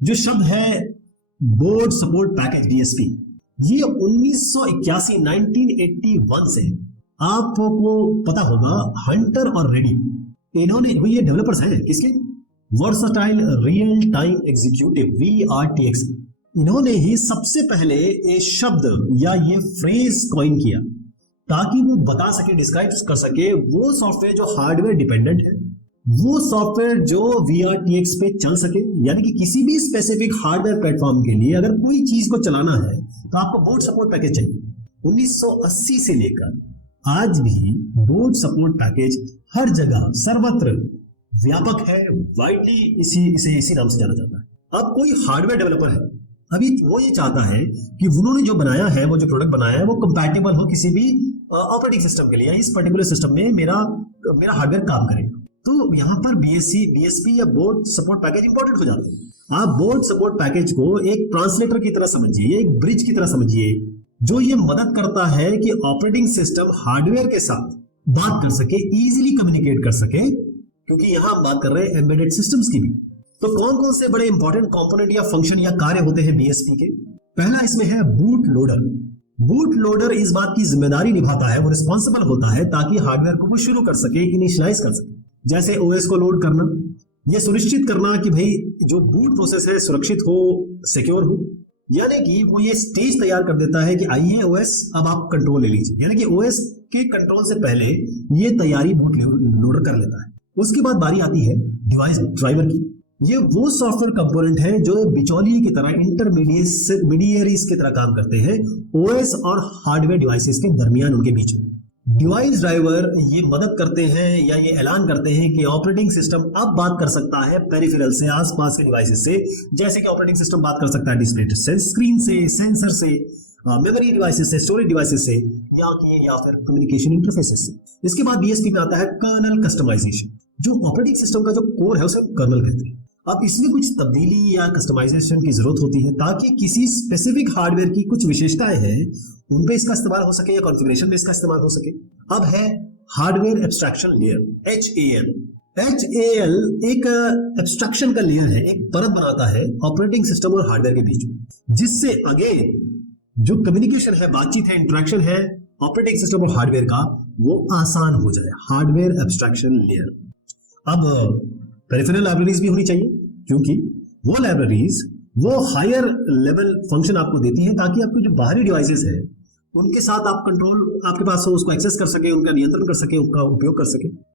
जो शब्द है बोर्ड सपोर्ट पैकेज बीएसपी, ये 1981 1981 से आपको पता होगा। हंटर और रेडी इन्होंने ये डेवलपर्स हैं किसके, versatile real time executive VRTX, इन्होंने ही सबसे पहले ये शब्द या ये फ्रेज कॉइन किया ताकि वो बता सके, डिस्क्राइब कर सके वो सॉफ्टवेयर जो हार्डवेयर डिपेंडेंट है, वो सॉफ्टवेयर जो VRTX पे चल सके। यानी कि किसी भी स्पेसिफिक हार्डवेयर प्लेटफॉर्म के लिए अगर कोई चीज को चलाना है तो आपको बोर्ड सपोर्ट पैकेज चाहिए। 1980 से लेकर आज भी बोर्ड सपोर्ट पैकेज हर जगह सर्वत्र व्यापक है, वाइडली इसी नाम से जाना जाता है। अब कोई हार्डवेयर डेवलपर है, अभी वो ये चाहता है कि उन्होंने जो बनाया है, वो जो प्रोडक्ट बनाया है वो कंपैटिबल हो किसी भी ऑपरेटिंग सिस्टम के लिए, इस पर्टिकुलर सिस्टम में मेरा हार्डवेयर काम करेगा। तो यहाँ पर BSP या बोर्ड सपोर्ट पैकेज इंपॉर्टेंट हो जाते हैं। आप बोर्ड सपोर्ट पैकेज को एक ट्रांसलेटर की तरह समझिए, एक ब्रिज की तरह समझिए, जो ये मदद करता है कि ऑपरेटिंग सिस्टम हार्डवेयर के साथ बात कर सके, इजीली कम्युनिकेट कर सके, क्योंकि यहां हम बात कर रहे हैं एम्बेडेड सिस्टम्स की भी। तो कौन कौन से बड़े इंपॉर्टेंट कंपोनेंट या फंक्शन या कार्य होते हैं BSP के। पहला इसमें है बूट लोडर। बूट लोडर इस बात की जिम्मेदारी निभाता है, वो रिस्पॉन्सिबल होता है ताकि हार्डवेयर को वो शुरू कर सके, इनिशियलाइज कर सके। जैसे OS को लोड करना, यह सुनिश्चित करना कि भाई जो बूट प्रोसेस है सुरक्षित हो, सिक्योर हो। यानी कि वो ये स्टेज तैयार कर देता है कि आइए OS अब आप कंट्रोल ले लीजिए। यानी कि OS के कंट्रोल से पहले ये तैयारी बूट लोडर कर लेता है। उसके बाद बारी आती है डिवाइस ड्राइवर की। ये वो सॉफ्टवेयर कंपोनेंट है जो बिचौलिए की तरह, इंटरमीडिएरीज की तरह काम करते हैं OS और हार्डवेयर डिवाइसेस के दरमियान, उनके बीच में। डिवाइस ड्राइवर ये मदद करते हैं या ये ऐलान करते हैं कि ऑपरेटिंग सिस्टम अब बात कर सकता है पेरिफेरल से, आसपास के डिवाइसेस से। जैसे कि ऑपरेटिंग सिस्टम बात कर सकता है डिस्प्ले से, स्क्रीन से, सेंसर से, मेमोरी डिवाइसेस से, स्टोरेज डिवाइसेस से, या फिर कम्युनिकेशन इंटरफेसेस से। इसके बाद BSP में आता है कर्नल कस्टमाइजेशन। जो ऑपरेटिंग सिस्टम का जो कोर है उसे कर्नल कहते हैं। अब इसमें कुछ तब्दीली या कस्टमाइजेशन की जरूरत होती है ताकि किसी स्पेसिफिक हार्डवेयर की कुछ विशेषताएं हैं उन पे इसका इस्तेमाल हो सके या कॉन्फ़िगरेशन में इसका इस्तेमाल हो सके। अब है hardware abstraction layer, HAL। HAL एक एब्स्ट्रैक्शन का लेयर है, एक परत बनाता है ऑपरेटिंग सिस्टम और हार्डवेयर के बीच में, जिससे आगे जो कम्युनिकेशन है, बातचीत है, इंटरेक्शन है ऑपरेटिंग सिस्टम और हार्डवेयर का, वो आसान हो जाए। Hardware abstraction layer. अब पेरिफेरल लाइब्रेरीज भी होनी चाहिए, क्योंकि वो लाइब्रेरीज वो हायर लेवल फंक्शन आपको देती है ताकि आपके जो बाहरी डिवाइसेस है उनके साथ आप कंट्रोल आपके पास हो, उसको एक्सेस कर सके, उनका नियंत्रण कर सके, उनका उपयोग कर सके।